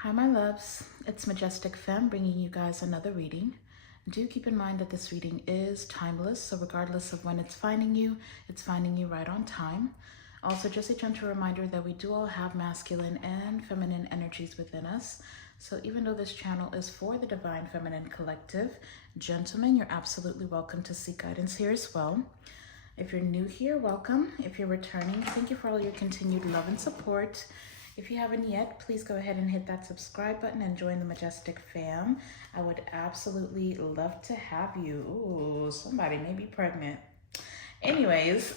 Hi my loves, it's Majestic Femme bringing you guys another reading. Do keep in mind that this reading is timeless, so regardless of when it's finding you right on time. Also, just a gentle reminder that we do all have masculine and feminine energies within us. So even though this channel is for the Divine Feminine Collective, gentlemen, you're absolutely welcome to seek guidance here as well. If you're new here, welcome. If you're returning, thank you for all your continued love and support. If you haven't yet, please go ahead and hit that subscribe button and join the Majestic Fam. I would absolutely love to have you. Ooh, somebody may be pregnant. Anyways,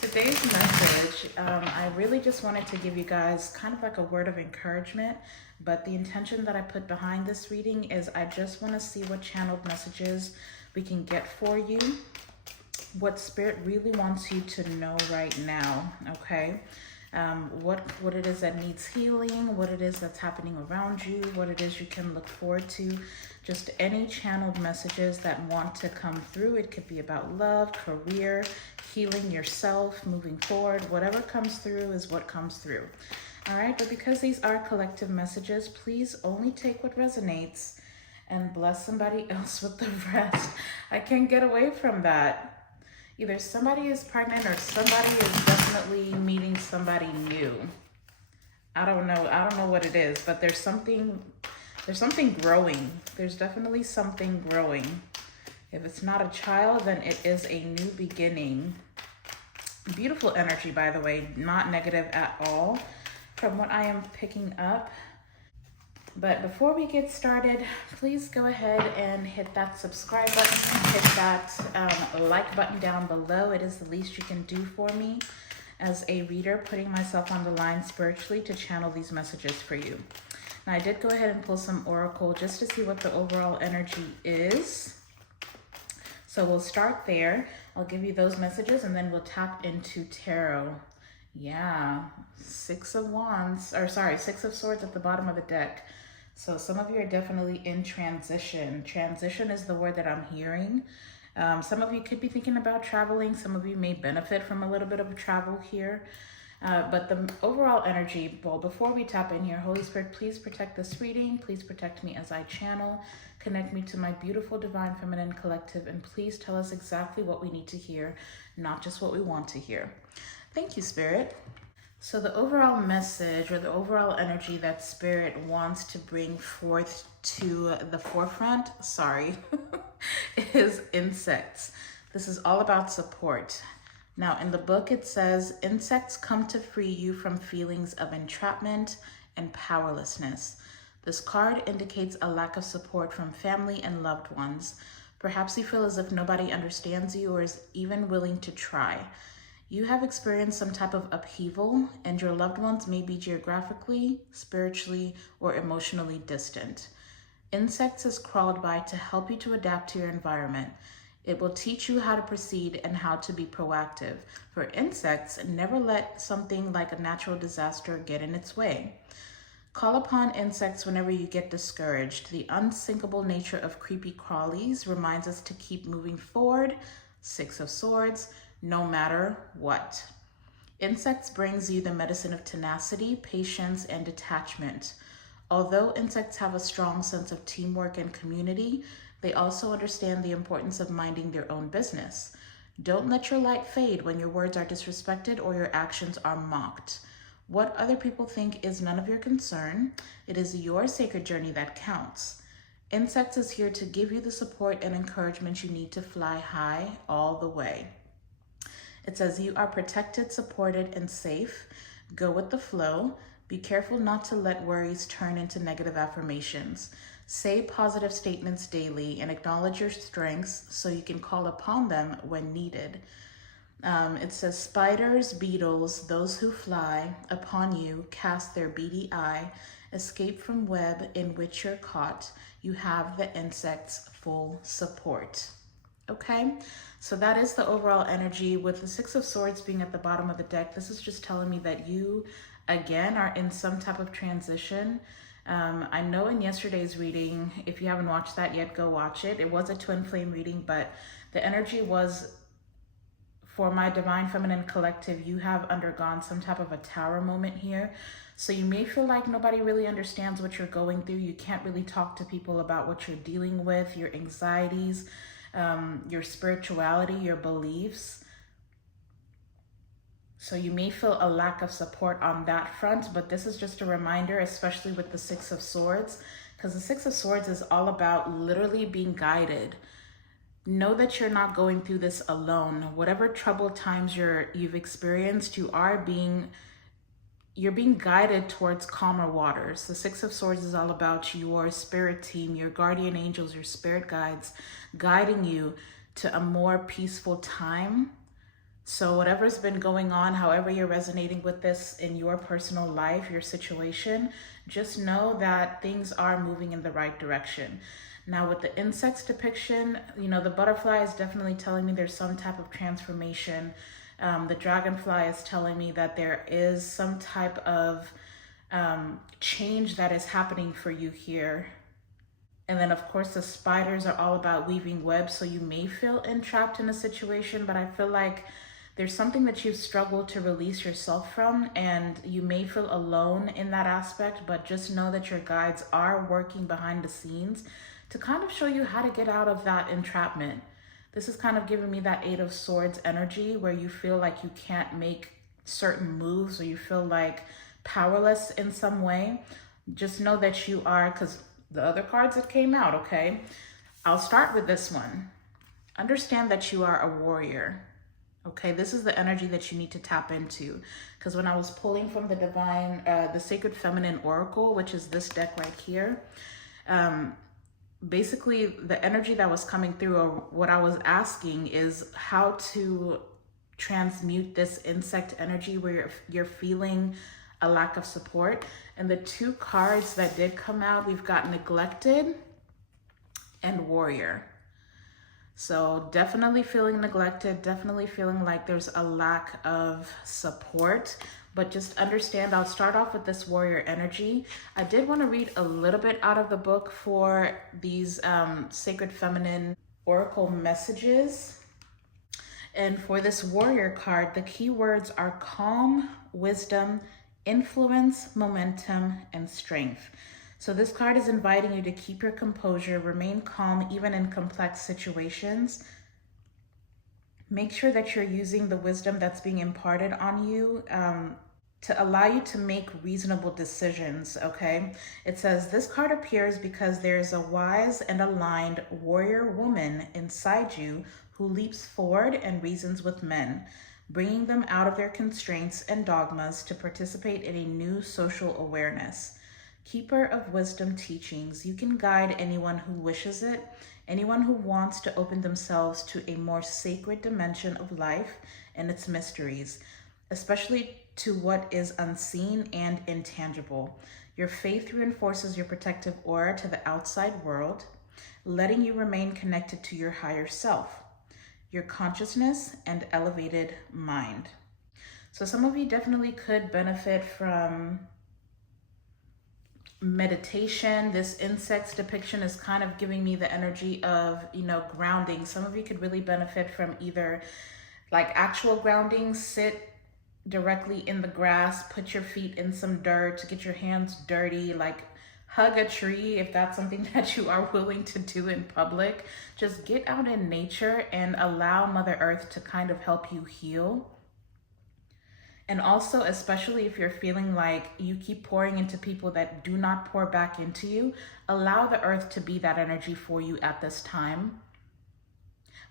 today's message, I really just wanted to give you guys kind of like a word of encouragement, but the intention that I put behind this reading is I just want to see what channeled messages we can get for you, what Spirit really wants you to know right now, okay? What it is that needs healing, what it is that's happening around you, what it is you can look forward to, just any channeled messages that want to come through. It could be about love, career, healing yourself, moving forward. Whatever comes through is what comes through. All right, but because these are collective messages, please only take what resonates and bless somebody else with the rest. I can't get away from that. Either somebody is pregnant or somebody is definitely meeting somebody new. I don't know what it is, but there's something growing. There's definitely something growing. If it's not a child, then it is a new beginning. Beautiful energy, by the way, not negative at all from what I am picking up. But before we get started, please go ahead and hit that subscribe button, hit that like button down below. It is the least you can do for me as a reader, putting myself on the line spiritually to channel these messages for you. Now, I did go ahead and pull some oracle just to see what the overall energy is. So we'll start there. I'll give you those messages and then we'll tap into tarot. Yeah, Six of Swords at the bottom of the deck. So some of you are definitely in transition. Transition is the word that I'm hearing. Some of you could be thinking about traveling. Some of you may benefit from a little bit of travel here. But the overall energy, well, before we tap in here, Holy Spirit, please protect this reading. Please protect me as I channel. Connect me to my beautiful Divine Feminine Collective. And please tell us exactly what we need to hear, not just what we want to hear. Thank you, Spirit. So the overall message or the overall energy that Spirit wants to bring forth to the forefront, is insects. This is all about support. Now, in the book, it says, insects come to free you from feelings of entrapment and powerlessness. This card indicates a lack of support from family and loved ones. Perhaps you feel as if nobody understands you or is even willing to try. You have experienced some type of upheaval, and your loved ones may be geographically, spiritually, or emotionally distant. Insects has crawled by to help you to adapt to your environment. It will teach you how to proceed and how to be proactive. For insects, never let something like a natural disaster get in its way. Call upon insects whenever you get discouraged. The unsinkable nature of creepy crawlies reminds us to keep moving forward. Six of Swords. No matter what. Insects brings you the medicine of tenacity, patience, and detachment. Although insects have a strong sense of teamwork and community, they also understand the importance of minding their own business. Don't let your light fade when your words are disrespected or your actions are mocked. What other people think is none of your concern. It is your sacred journey that counts. Insects is here to give you the support and encouragement you need to fly high all the way. It says you are protected, supported, and safe. Go with the flow. Be careful not to let worries turn into negative affirmations. Say positive statements daily and acknowledge your strengths so you can call upon them when needed. It says spiders, beetles, those who fly upon you cast their beady eye. Escape from web in which you're caught. You have the insect's full support. Okay, so that is the overall energy. With the Six of Swords being at the bottom of the deck, this is just telling me that you, again, are in some type of transition. I know in yesterday's reading, if you haven't watched that yet, go watch it. It was a twin flame reading, but the energy was for my Divine Feminine Collective, you have undergone some type of a tower moment here. So you may feel like nobody really understands what you're going through. You can't really talk to people about what you're dealing with, your anxieties, your spirituality, your beliefs. So you may feel a lack of support on that front, but this is just a reminder, especially with the Six of Swords, because the Six of Swords is all about literally being guided. Know that you're not going through this alone. Whatever troubled times you've experienced, you're being guided towards calmer waters. The Six of Swords is all about your spirit team, your guardian angels, your spirit guides, guiding you to a more peaceful time. So whatever's been going on, however you're resonating with this in your personal life, your situation, just know that things are moving in the right direction. Now with the insects depiction, the butterfly is definitely telling me there's some type of transformation. The dragonfly is telling me that there is some type of change that is happening for you here. And then of course the spiders are all about weaving webs. So you may feel entrapped in a situation, but I feel like there's something that you've struggled to release yourself from, and you may feel alone in that aspect, but just know that your guides are working behind the scenes to kind of show you how to get out of that entrapment. This is kind of giving me that Eight of Swords energy where you feel like you can't make certain moves or you feel like powerless in some way. Just know that you are, because the other cards that came out, okay? I'll start with this one. Understand that you are a warrior. Okay, this is the energy that you need to tap into. Because when I was pulling from the Sacred Feminine Oracle, which is this deck right here, basically the energy that was coming through, or what I was asking, is how to transmute this insect energy where you're feeling a lack of support. And the two cards that did come out, we've got Neglected and Warrior. So definitely feeling neglected, definitely feeling like there's a lack of support, but just understand, I'll start off with this warrior energy. I did want to read a little bit out of the book for these Sacred Feminine Oracle messages. And for this warrior card, the key words are calm, wisdom, influence, momentum, and strength. So this card is inviting you to keep your composure, remain calm even in complex situations. Make sure that you're using the wisdom that's being imparted on you to allow you to make reasonable decisions, okay? It says, this card appears because there's a wise and aligned warrior woman inside you who leaps forward and reasons with men, bringing them out of their constraints and dogmas to participate in a new social awareness. Keeper of wisdom teachings, you can guide anyone who wishes it, anyone who wants to open themselves to a more sacred dimension of life and its mysteries, especially to what is unseen and intangible. Your faith reinforces your protective aura to the outside world, letting you remain connected to your higher self, your consciousness, and elevated mind. So some of you definitely could benefit from meditation. This insects depiction is kind of giving me the energy of, grounding. Some of you could really benefit from either like actual grounding, sit directly in the grass, put your feet in some dirt, get your hands dirty, like hug a tree if that's something that you are willing to do in public. Just get out in nature and allow Mother Earth to kind of help you heal. And also, especially if you're feeling like you keep pouring into people that do not pour back into you, allow the earth to be that energy for you at this time.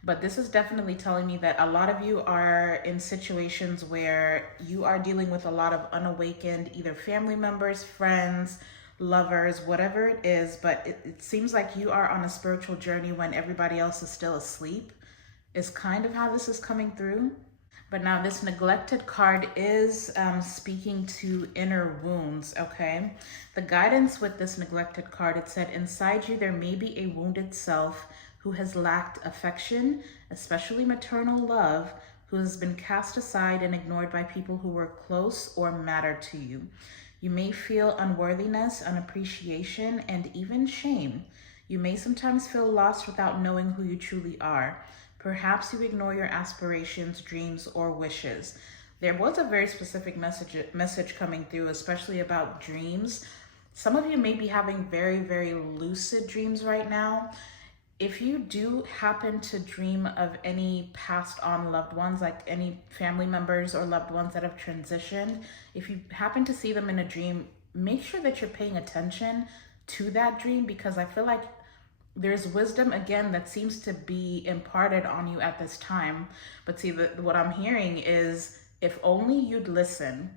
But this is definitely telling me that a lot of you are in situations where you are dealing with a lot of unawakened, either family members, friends, lovers, whatever it is. But it seems like you are on a spiritual journey when everybody else is still asleep, is kind of how this is coming through. But now this neglected card is speaking to inner wounds, okay? The guidance with this neglected card, it said, inside you there may be a wounded self who has lacked affection, especially maternal love, who has been cast aside and ignored by people who were close or mattered to you. You may feel unworthiness, unappreciation, and even shame. You may sometimes feel lost without knowing who you truly are. Perhaps you ignore your aspirations, dreams, or wishes. There was a very specific message coming through, especially about dreams. Some of you may be having very, very lucid dreams right now. If you do happen to dream of any passed on loved ones, like any family members or loved ones that have transitioned, if you happen to see them in a dream, make sure that you're paying attention to that dream, because I feel like there's wisdom again that seems to be imparted on you at this time. But see, what I'm hearing is, if only you'd listen.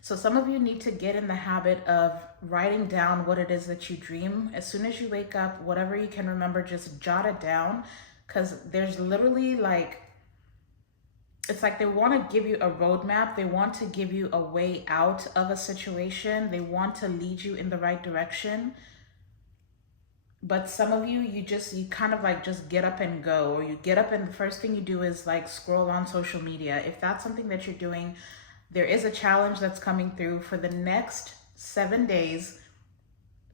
So some of you need to get in the habit of writing down what it is that you dream. As soon as you wake up, whatever you can remember, just jot it down, because there's literally like, it's like they want to give you a roadmap. They want to give you a way out of a situation. They want to lead you in the right direction. But some of you, you kind of like just get up and go, or you get up and the first thing you do is like scroll on social media. If that's something that you're doing, there is a challenge that's coming through for the next 7 days.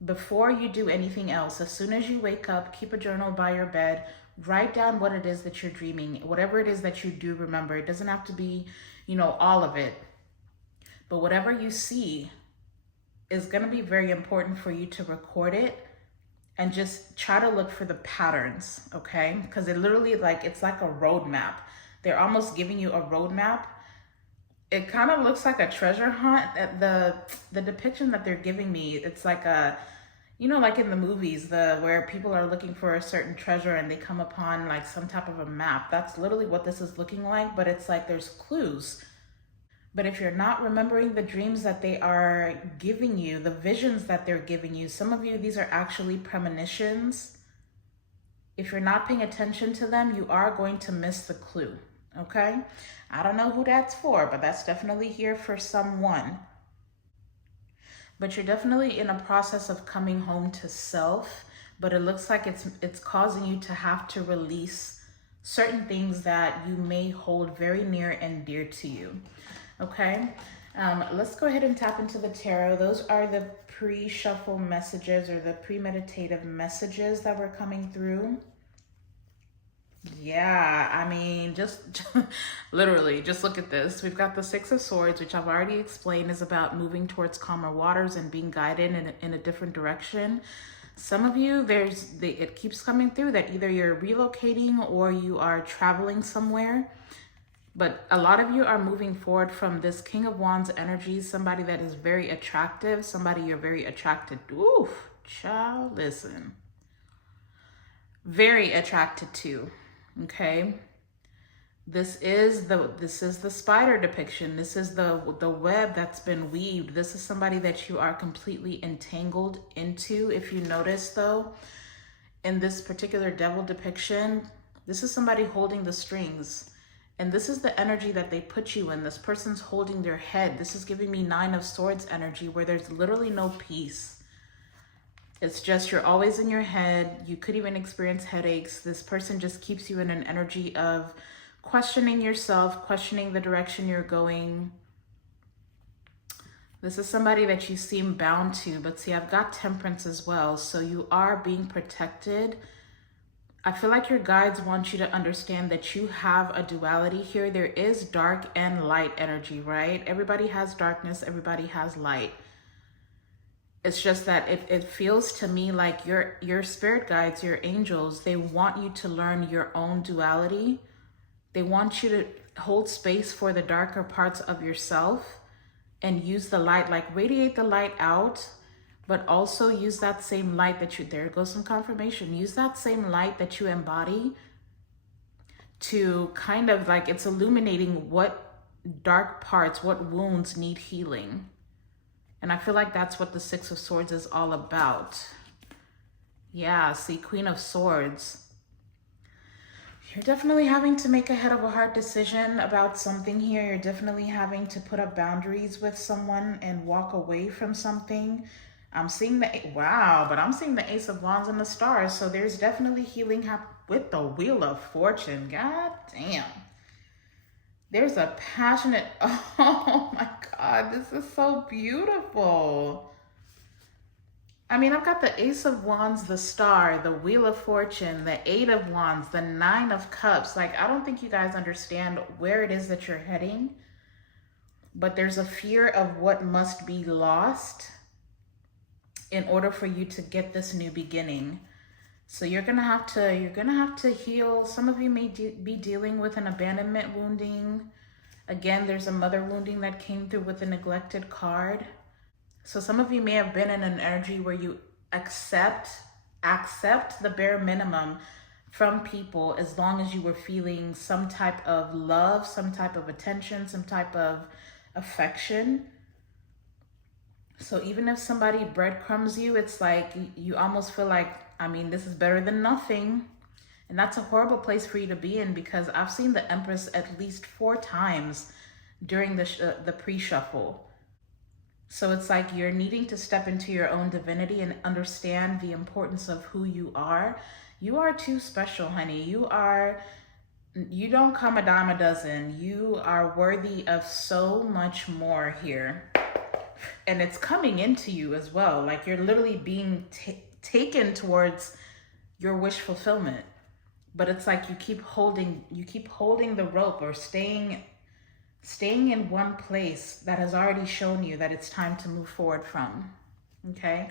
Before you do anything else, as soon as you wake up, keep a journal by your bed, write down what it is that you're dreaming, whatever it is that you do remember. It doesn't have to be, all of it, but whatever you see is going to be very important for you to record it and just try to look for the patterns, okay? Because it literally, it's like a roadmap. They're almost giving you a roadmap. It kind of looks like a treasure hunt. The depiction that they're giving me, it's like a, like in the movies, where people are looking for a certain treasure and they come upon like some type of a map. That's literally what this is looking like, but it's like there's clues. But if you're not remembering the dreams that they are giving you, the visions that they're giving you, some of you, these are actually premonitions. If you're not paying attention to them, you are going to miss the clue, okay? I don't know who that's for, but that's definitely here for someone. But you're definitely in a process of coming home to self, but it looks like it's causing you to have to release certain things that you may hold very near and dear to you. Okay, let's go ahead and tap into the tarot. Those are the pre-shuffle messages, or the premeditative messages that were coming through. Yeah, I mean, just literally, just look at this. We've got the Six of Swords, which I've already explained is about moving towards calmer waters and being guided in a different direction. Some of you, it keeps coming through that either you're relocating or you are traveling somewhere. But a lot of you are moving forward from this King of Wands energy, somebody that is very attractive, somebody you're very attracted to. Oof, child, listen. Very attracted to, okay? This is the spider depiction. This is the web that's been weaved. This is somebody that you are completely entangled into. If you notice though, in this particular devil depiction, this is somebody holding the strings. And this is the energy that they put you in. This person's holding their head. This is giving me Nine of Swords energy, where there's literally no peace. It's just you're always in your head. You could even experience headaches. This person just keeps you in an energy of questioning yourself, questioning the direction you're going. This is somebody that you seem bound to, but see, I've got Temperance as well. So you are being protected. I feel like your guides want you to understand that you have a duality here. There is dark and light energy, right? Everybody has darkness, everybody has light. It's just that it feels to me like your spirit guides, your angels, they want you to learn your own duality. They want you to hold space for the darker parts of yourself and use the light, like radiate the light out, but also use that same light that there goes some confirmation. Use that same light that you embody to kind of like, it's illuminating what dark parts, what wounds need healing. And I feel like that's what the Six of Swords is all about. Yeah, see, Queen of Swords. You're definitely having to make a head of a heart decision about something here. You're definitely having to put up boundaries with someone and walk away from something. I'm seeing I'm seeing the Ace of Wands and the stars. So there's definitely healing with the Wheel of Fortune. God damn. There's a passionate, oh my God, this is so beautiful. I mean, I've got the Ace of Wands, the Star, the Wheel of Fortune, the Eight of Wands, the Nine of Cups. Like, I don't think you guys understand where it is that you're heading, but there's a fear of what must be lost in order for you to get this new beginning. So you're gonna have to heal. Some of you may be dealing with an abandonment wounding. Again, there's a mother wounding that came through with a neglected card. So some of you may have been in an energy where you accept the bare minimum from people as long as you were feeling some type of love, some type of attention, some type of affection. So even if somebody breadcrumbs you, it's like you almost feel like, I mean, this is better than nothing. And that's a horrible place for you to be in, because I've seen the Empress at least 4 times during the pre-shuffle. So it's like you're needing to step into your own divinity and understand the importance of who you are. You are too special, honey. You don't come a dime a dozen. You are worthy of so much more here. And it's coming into you as well. Like you're literally being taken towards your wish fulfillment. But it's like you keep holding the rope, or staying in one place that has already shown you that it's time to move forward from. Okay,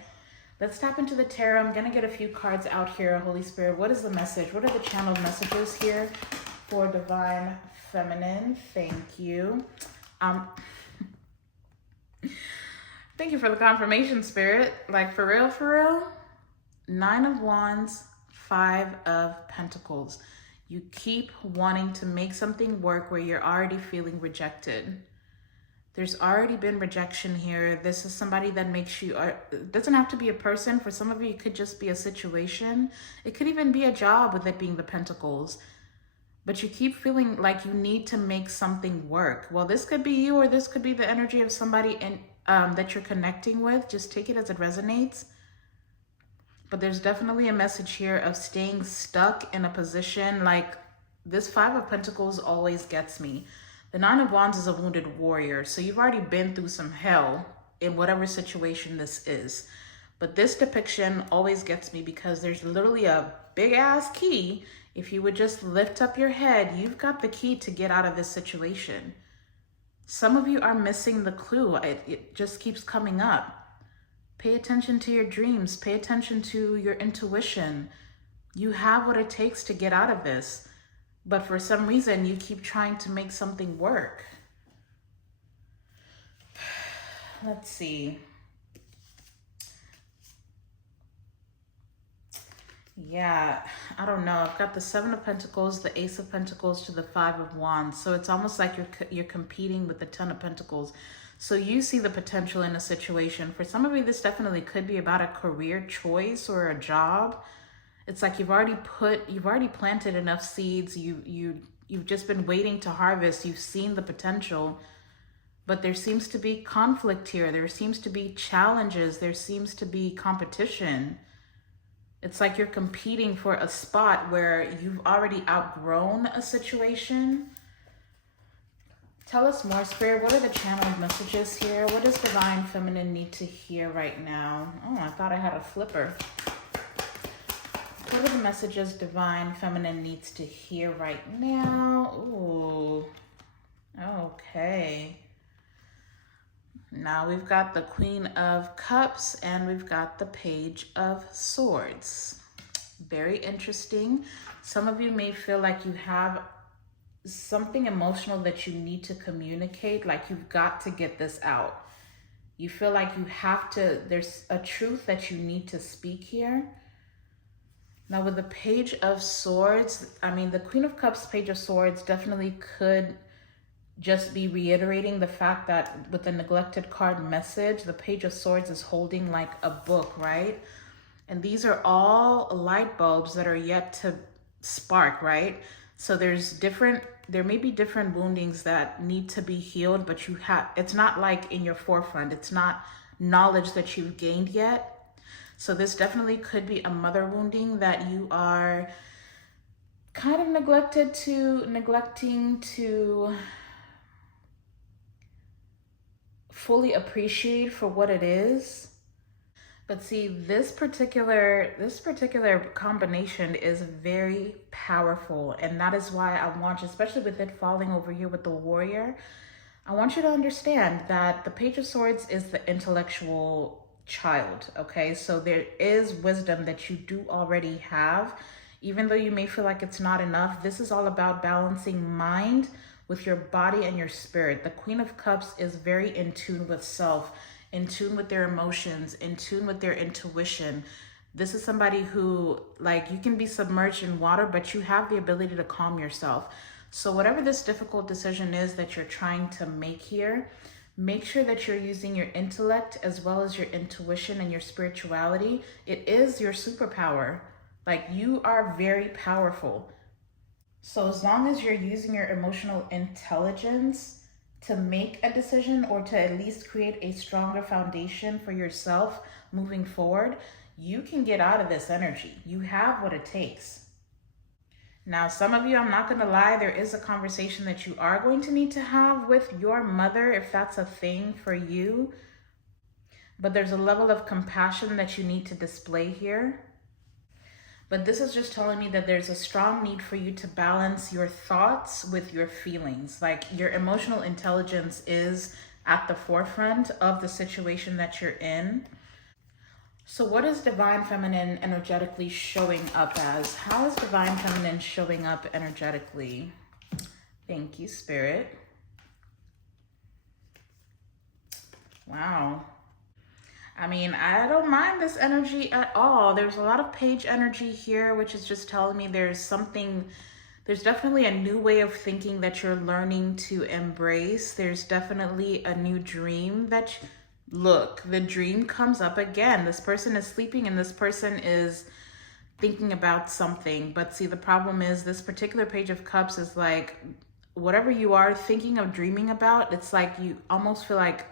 let's tap into the tarot. I'm gonna get a few cards out here. Holy Spirit, what is the message? What are the channeled messages here for Divine Feminine? Thank you. Thank you for the confirmation, Spirit. Like, for real, for real. 9 of Wands, 5 of Pentacles. You keep wanting to make something work where you're already feeling rejected. There's already been rejection here. This is somebody that makes you, it doesn't have to be a person. For some of you, it could just be a situation. It could even be a job, with it being the Pentacles. But you keep feeling like you need to make something work. Well, this could be you, or this could be the energy of somebody that you're connecting with. Just take it as it resonates. But there's definitely a message here of staying stuck in a position. Like, this 5 of Pentacles always gets me. The 9 of Wands is a wounded warrior. So you've already been through some hell in whatever situation this is. But this depiction always gets me, because there's literally a big ass key. If you would just lift up your head, you've got the key to get out of this situation. Some of you are missing the clue. It just keeps coming up. Pay attention to your dreams. Pay attention to your intuition. You have what it takes to get out of this. But for some reason, you keep trying to make something work. Let's see. Yeah, I don't know. I've got the 7 of Pentacles, the Ace of Pentacles to the 5 of Wands. So it's almost like you're competing with the 10 of Pentacles. So you see the potential in a situation. For some of you, this definitely could be about a career choice or a job. It's like you've already planted enough seeds. You've just been waiting to harvest. You've seen the potential, but there seems to be conflict here. There seems to be challenges. There seems to be competition. It's like you're competing for a spot where you've already outgrown a situation. Tell us more, Spirit. What are the channeled messages here? What does Divine Feminine need to hear right now? Oh, I thought I had a flipper. What are the messages Divine Feminine needs to hear right now? Ooh, okay. Now we've got the Queen of Cups and we've got the Page of Swords. Very interesting. Some of you may feel like you have something emotional that you need to communicate, like you've got to get this out. You feel like you have to, there's a truth that you need to speak here. Now with the Page of Swords, I mean, the Queen of Cups, Page of Swords definitely could just be reiterating the fact that with the neglected card message, the Page of Swords is holding like a book, right? And these are all light bulbs that are yet to spark, right? So there may be different woundings that need to be healed, but it's not like in your forefront. It's not knowledge that you've gained yet. So this definitely could be a mother wounding that you are kind of neglecting to fully appreciate for what it is. But see, this particular combination is very powerful, and that is why I want you, especially with it falling over here with the warrior, I want you to understand that the Page of Swords is the intellectual child, okay? So there is wisdom that you do already have. Even though you may feel like it's not enough, this is all about balancing mind with your body and your spirit. The Queen of Cups is very in tune with self, in tune with their emotions, in tune with their intuition. This is somebody who, like, you can be submerged in water, but you have the ability to calm yourself. So whatever this difficult decision is that you're trying to make here, make sure that you're using your intellect as well as your intuition and your spirituality. It is your superpower. Like, you are very powerful. So as long as you're using your emotional intelligence to make a decision, or to at least create a stronger foundation for yourself moving forward, you can get out of this energy. You have what it takes. Now, some of you, I'm not going to lie, there is a conversation that you are going to need to have with your mother if that's a thing for you. But there's a level of compassion that you need to display here. But this is just telling me that there's a strong need for you to balance your thoughts with your feelings. Like, your emotional intelligence is at the forefront of the situation that you're in. So what is Divine Feminine energetically showing up as? How is Divine Feminine showing up energetically? Thank you, Spirit. Wow. I mean, I don't mind this energy at all. There's a lot of page energy here, which is just telling me there's definitely a new way of thinking that you're learning to embrace. There's definitely a new dream that, look, the dream comes up again. This person is sleeping and this person is thinking about something. But see, the problem is this particular Page of Cups is like, whatever you are thinking of dreaming about, it's like you almost feel like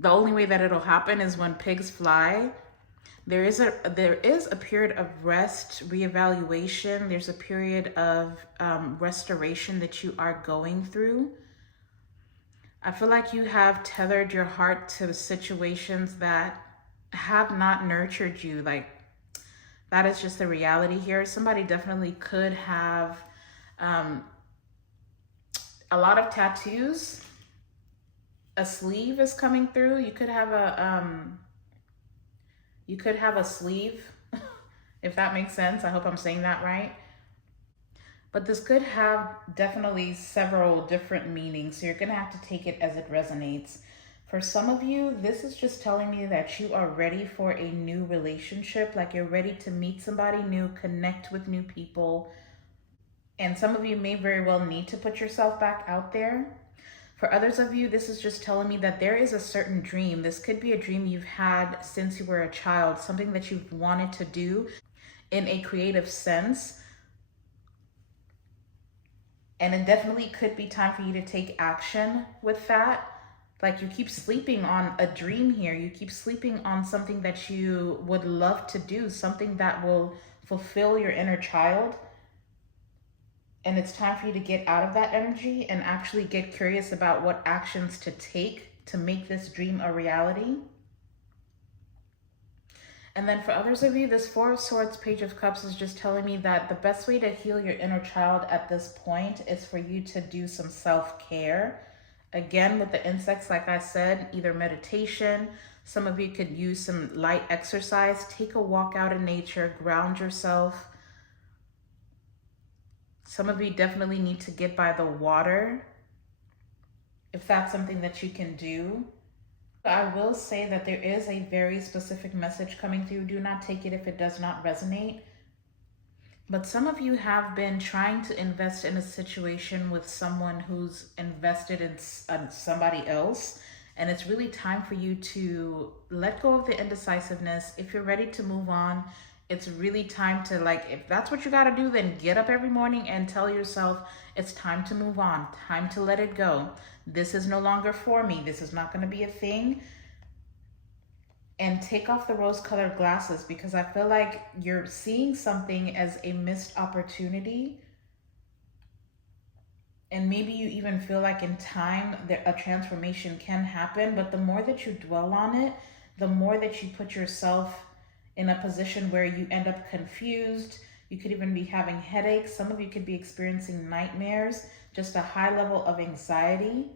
the only way that it'll happen is when pigs fly. There is a period of rest, reevaluation. There's a period of restoration that you are going through. I feel like you have tethered your heart to situations that have not nurtured you. Like, that is just the reality here. Somebody definitely could have a lot of tattoos. A sleeve is coming through. You could have a sleeve, if that makes sense. I hope I'm saying that right. But this could have definitely several different meanings. So you're gonna have to take it as it resonates. For some of you, this is just telling me that you are ready for a new relationship. Like, you're ready to meet somebody new, connect with new people. And some of you may very well need to put yourself back out there. For others of you, this is just telling me that there is a certain dream. This could be a dream you've had since you were a child, something that you've wanted to do in a creative sense. And it definitely could be time for you to take action with that. Like, you keep sleeping on a dream here. You keep sleeping on something that you would love to do, something that will fulfill your inner child. And it's time for you to get out of that energy and actually get curious about what actions to take to make this dream a reality. And then for others of you, this Four of Swords, Page of Cups is just telling me that the best way to heal your inner child at this point is for you to do some self-care. Again, with the insects, like I said, either meditation. Some of you could use some light exercise. Take a walk out in nature, ground yourself. Some of you definitely need to get by the water, if that's something that you can do. I will say that there is a very specific message coming through. Do not take it if it does not resonate. But some of you have been trying to invest in a situation with someone who's invested in somebody else. And it's really time for you to let go of the indecisiveness. If you're ready to move on, it's really time to, like, if that's what you got to do, then get up every morning and tell yourself it's time to move on, time to let it go. This is no longer for me. This is not going to be a thing. And take off the rose-colored glasses, because I feel like you're seeing something as a missed opportunity. And maybe you even feel like in time that a transformation can happen, but the more that you dwell on it, the more that you put yourself in a position where you end up confused. You could even be having headaches. Some of you could be experiencing nightmares, just a high level of anxiety.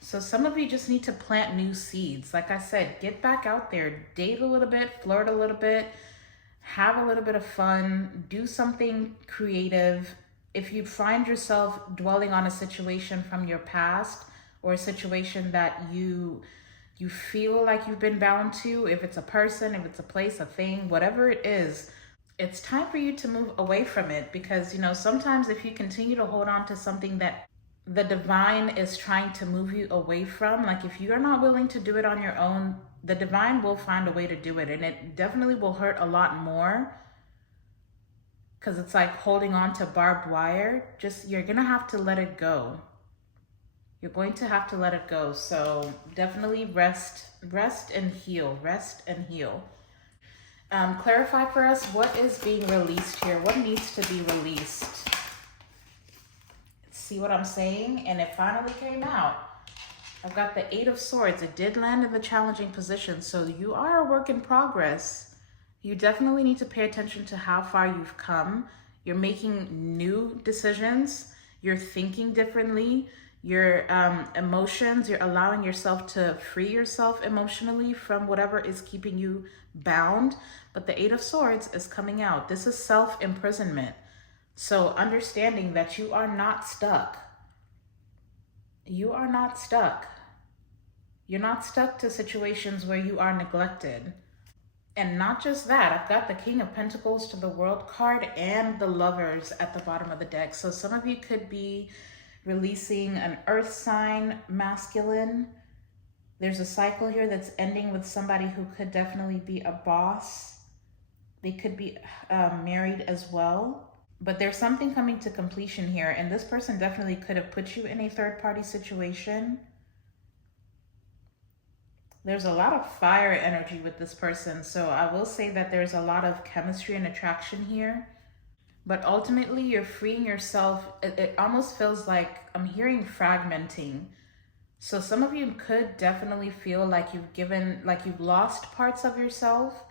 So some of you just need to plant new seeds. Like I said, get back out there, date a little bit, flirt a little bit, have a little bit of fun, do something creative. If you find yourself dwelling on a situation from your past or a situation that you feel like you've been bound to, if it's a person, if it's a place, a thing, whatever it is, it's time for you to move away from it. Because, you know, sometimes if you continue to hold on to something that the divine is trying to move you away from, like if you're not willing to do it on your own, the divine will find a way to do it. And it definitely will hurt a lot more, because it's like holding on to barbed wire. Just, you're gonna have to let it go. You're going to have to let it go. So definitely rest and heal, rest and heal. Clarify for us, what is being released here? What needs to be released? See what I'm saying? And it finally came out. I've got the 8 of Swords. It did land in the challenging position. So you are a work in progress. You definitely need to pay attention to how far you've come. You're making new decisions. You're thinking differently. Your emotions, you're allowing yourself to free yourself emotionally from whatever is keeping you bound. But the 8 of Swords is coming out. This is self-imprisonment. So understanding that you are not stuck. You are not stuck. You're not stuck to situations where you are neglected. And not just that, I've got the King of Pentacles to the World card and the Lovers at the bottom of the deck. So some of you could be releasing an earth sign, masculine. There's a cycle here that's ending with somebody who could definitely be a boss. They could be married as well. But there's something coming to completion here, and this person definitely could have put you in a third-party situation. There's a lot of fire energy with this person, so I will say that there's a lot of chemistry and attraction here. But ultimately, you're freeing yourself. It almost feels like I'm hearing fragmenting. So some of you could definitely feel like you've lost parts of yourself.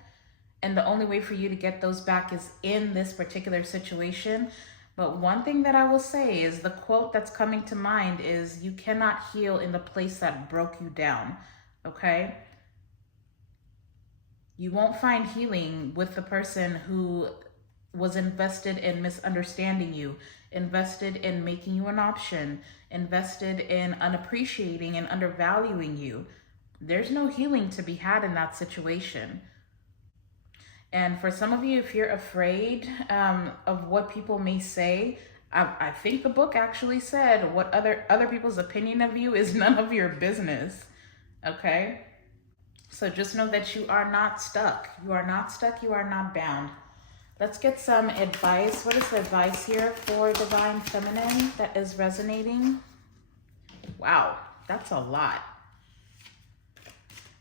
And the only way for you to get those back is in this particular situation. But one thing that I will say is the quote that's coming to mind is, you cannot heal in the place that broke you down, okay? You won't find healing with the person who was invested in misunderstanding you, invested in making you an option, invested in unappreciating and undervaluing you. There's no healing to be had in that situation. And for some of you, if you're afraid of what people may say, I think the book actually said what other people's opinion of you is none of your business, okay? So just know that you are not stuck. You are not stuck. You are not bound. Let's get some advice. What is the advice here for Divine Feminine that is resonating? Wow, that's a lot.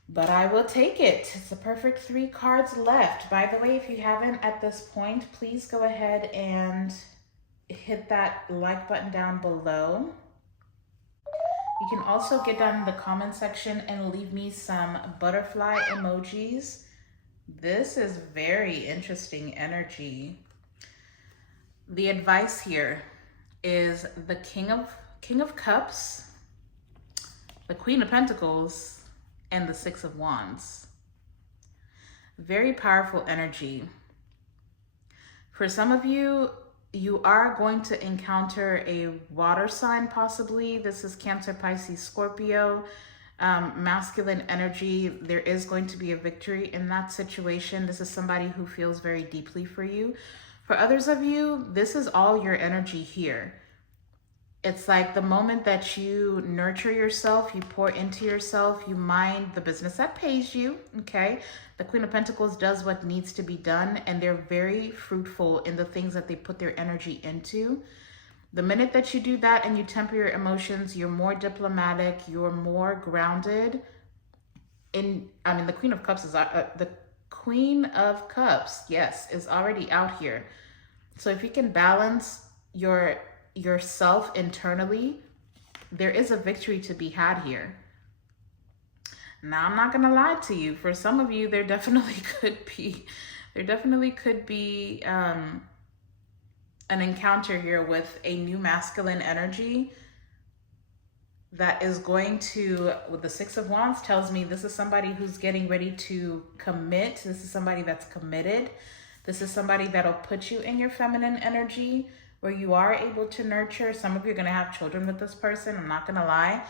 But I will take it. It's a perfect 3 cards left. By the way, if you haven't at this point, please go ahead and hit that like button down below. You can also get down in the comment section and leave me some butterfly emojis. This is very interesting energy. The advice here is the King of Cups, the Queen of Pentacles, and the 6 of Wands. Very powerful energy. For some of you, you are going to encounter a water sign possibly. This is Cancer, Pisces, Scorpio, masculine energy. There is going to be a victory in that situation. This is somebody who feels very deeply for you. For others of you, this is all your energy here. It's like the moment that you nurture yourself, you pour into yourself, you mind the business that pays you, okay? The Queen of Pentacles does what needs to be done, and they're very fruitful in the things that they put their energy into. The minute that you do that and you temper your emotions, you're more diplomatic, you're more grounded. The Queen of Cups is the Queen of Cups, yes, is already out here. So if you can balance yourself internally, there is a victory to be had here. Now, I'm not gonna lie to you. For some of you, there definitely could be an encounter here with a new masculine energy that is going to, with the Six of Wands, tells me this is somebody who's getting ready to commit. This is somebody that's committed. This is somebody that'll put you in your feminine energy where you are able to nurture. Some of you are going to have children with this person. I'm not going to lie.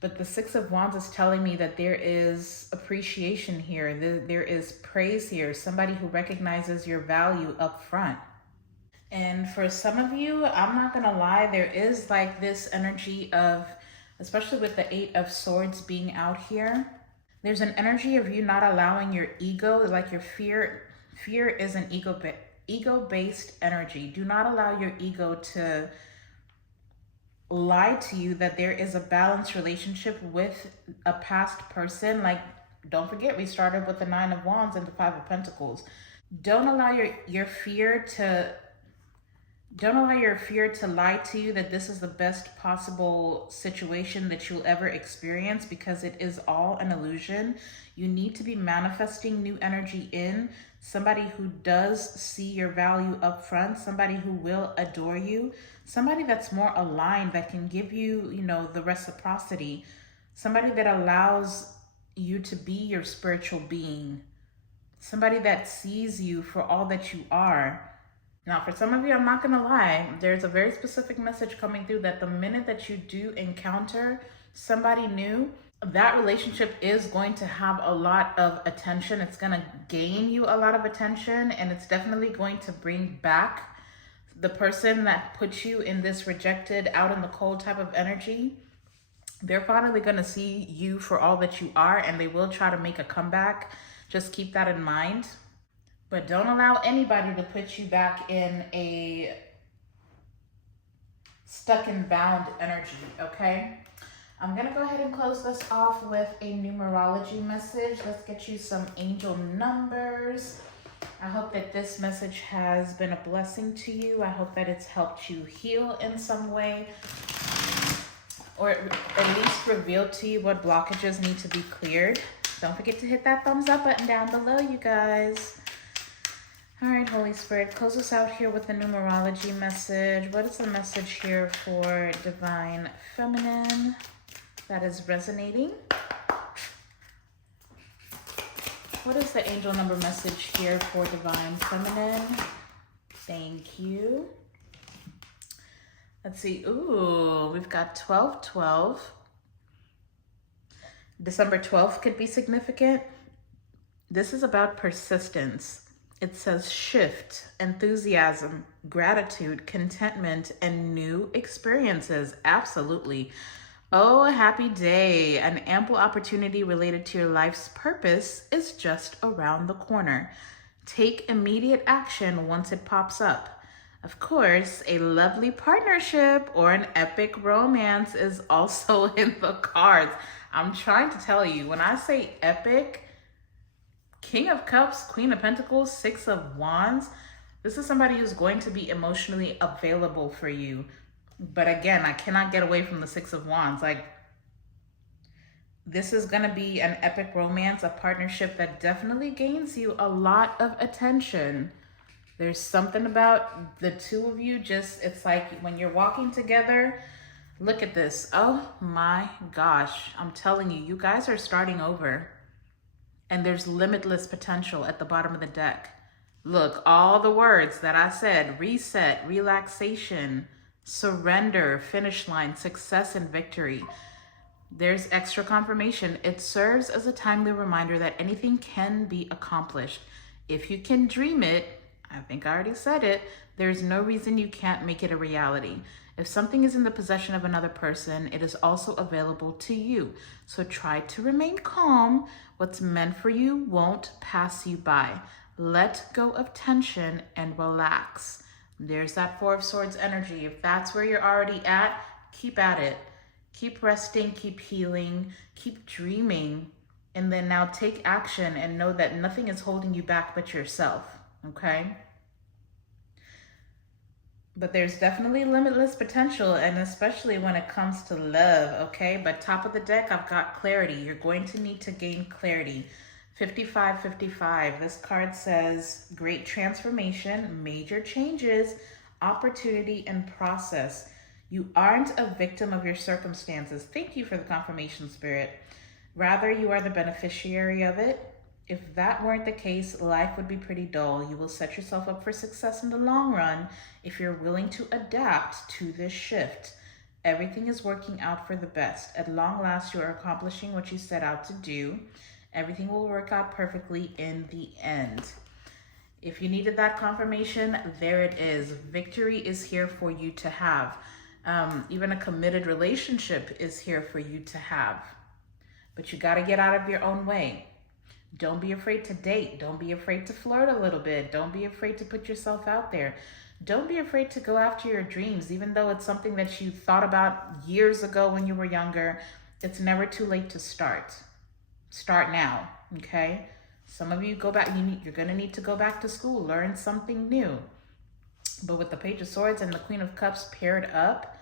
But the Six of Wands is telling me that there is appreciation here. There is praise here. Somebody who recognizes your value up front. And for some of you, I'm not going to lie, there is like this energy of, especially with the Eight of Swords being out here, there's an energy of you not allowing your ego, like your fear is an ego-based energy. Do not allow your ego to lie to you that there is a balanced relationship with a past person. Like, don't forget, we started with the Nine of Wands and the Five of Pentacles. Don't allow your fear to lie to you that this is the best possible situation that you'll ever experience, because it is all an illusion. You need to be manifesting new energy in somebody who does see your value up front, somebody who will adore you, somebody that's more aligned, that can give you, the reciprocity, somebody that allows you to be your spiritual being, somebody that sees you for all that you are. Now, for some of you, I'm not going to lie, there's a very specific message coming through that the minute that you do encounter somebody new, that relationship is going to have a lot of attention. It's going to gain you a lot of attention, and it's definitely going to bring back the person that put you in this rejected, out in the cold type of energy. They're finally going to see you for all that you are, and they will try to make a comeback. Just keep that in mind. But don't allow anybody to put you back in a stuck and bound energy, okay? I'm going to go ahead and close this off with a numerology message. Let's get you some angel numbers. I hope that this message has been a blessing to you. I hope that it's helped you heal in some way, or at least reveal to you what blockages need to be cleared. Don't forget to hit that thumbs up button down below, you guys. All right, Holy Spirit, close us out here with the numerology message. What is the message here for Divine Feminine that is resonating? What is the angel number message here for Divine Feminine? Thank you. Let's see. Ooh, we've got 12-12. December 12th could be significant. This is about persistence. It says shift, enthusiasm, gratitude, contentment, and new experiences. Absolutely. Oh, happy day. An ample opportunity related to your life's purpose is just around the corner. Take immediate action once it pops up. Of course, a lovely partnership or an epic romance is also in the cards. I'm trying to tell you, when I say epic, King of Cups, Queen of Pentacles, Six of Wands, this is somebody who's going to be emotionally available for you. But again, I cannot get away from the Six of Wands. Like, this is going to be an epic romance, a partnership that definitely gains you a lot of attention. There's something about the two of you, just, it's like when you're walking together. Look at this. Oh my gosh. I'm telling you, you guys are starting over. And there's limitless potential at the bottom of the deck. Look, all the words that I said: reset, relaxation, surrender, finish line, success, and victory. There's extra confirmation. It serves as a timely reminder that anything can be accomplished. If you can dream it, I think I already said it, there's no reason you can't make it a reality. If something is in the possession of another person, it is also available to you. So try to remain calm. What's meant for you won't pass you by. Let go of tension and relax. There's that Four of Swords energy. If that's where you're already at, keep at it. Keep resting, keep healing, keep dreaming, and then now take action and know that nothing is holding you back but yourself, okay? But there's definitely limitless potential, and especially when it comes to love, okay? But top of the deck, I've got clarity. You're going to need to gain clarity. 5555. This card says great transformation, major changes, opportunity, and process. You aren't a victim of your circumstances. Thank you for the confirmation, Spirit. Rather, you are the beneficiary of it. If that weren't the case, life would be pretty dull. You will set yourself up for success in the long run if you're willing to adapt to this shift. Everything is working out for the best. At long last, you are accomplishing what you set out to do. Everything will work out perfectly in the end. If you needed that confirmation, there it is. Victory is here for you to have. Even a committed relationship is here for you to have. But you got to get out of your own way. Don't be afraid to date. Don't be afraid to flirt a little bit. Don't be afraid to put yourself out there. Don't be afraid to go after your dreams, even though it's something that you thought about years ago when you were younger. It's never too late to start. Start now, okay? Some of you go back, you're going to need to go back to school, learn something new. But with the Page of Swords and the Queen of Cups paired up,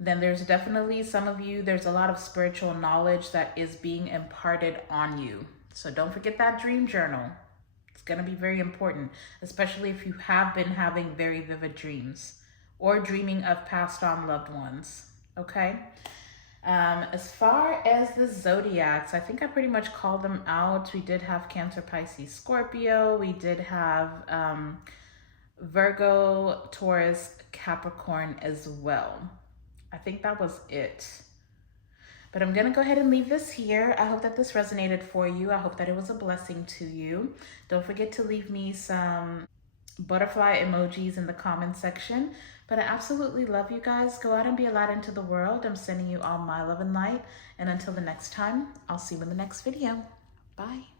then there's definitely some of you, there's a lot of spiritual knowledge that is being imparted on you. So don't forget that dream journal. It's going to be very important, especially if you have been having very vivid dreams or dreaming of passed on loved ones, okay? As far as the zodiacs, I think I pretty much called them out. We did have Cancer, Pisces, Scorpio. We did have Virgo, Taurus, Capricorn as well. I think that was it. But I'm going to go ahead and leave this here. I hope that this resonated for you. I hope that it was a blessing to you. Don't forget to leave me some butterfly emojis in the comment section. But I absolutely love you guys. Go out and be a light into the world. I'm sending you all my love and light. And until the next time, I'll see you in the next video. Bye.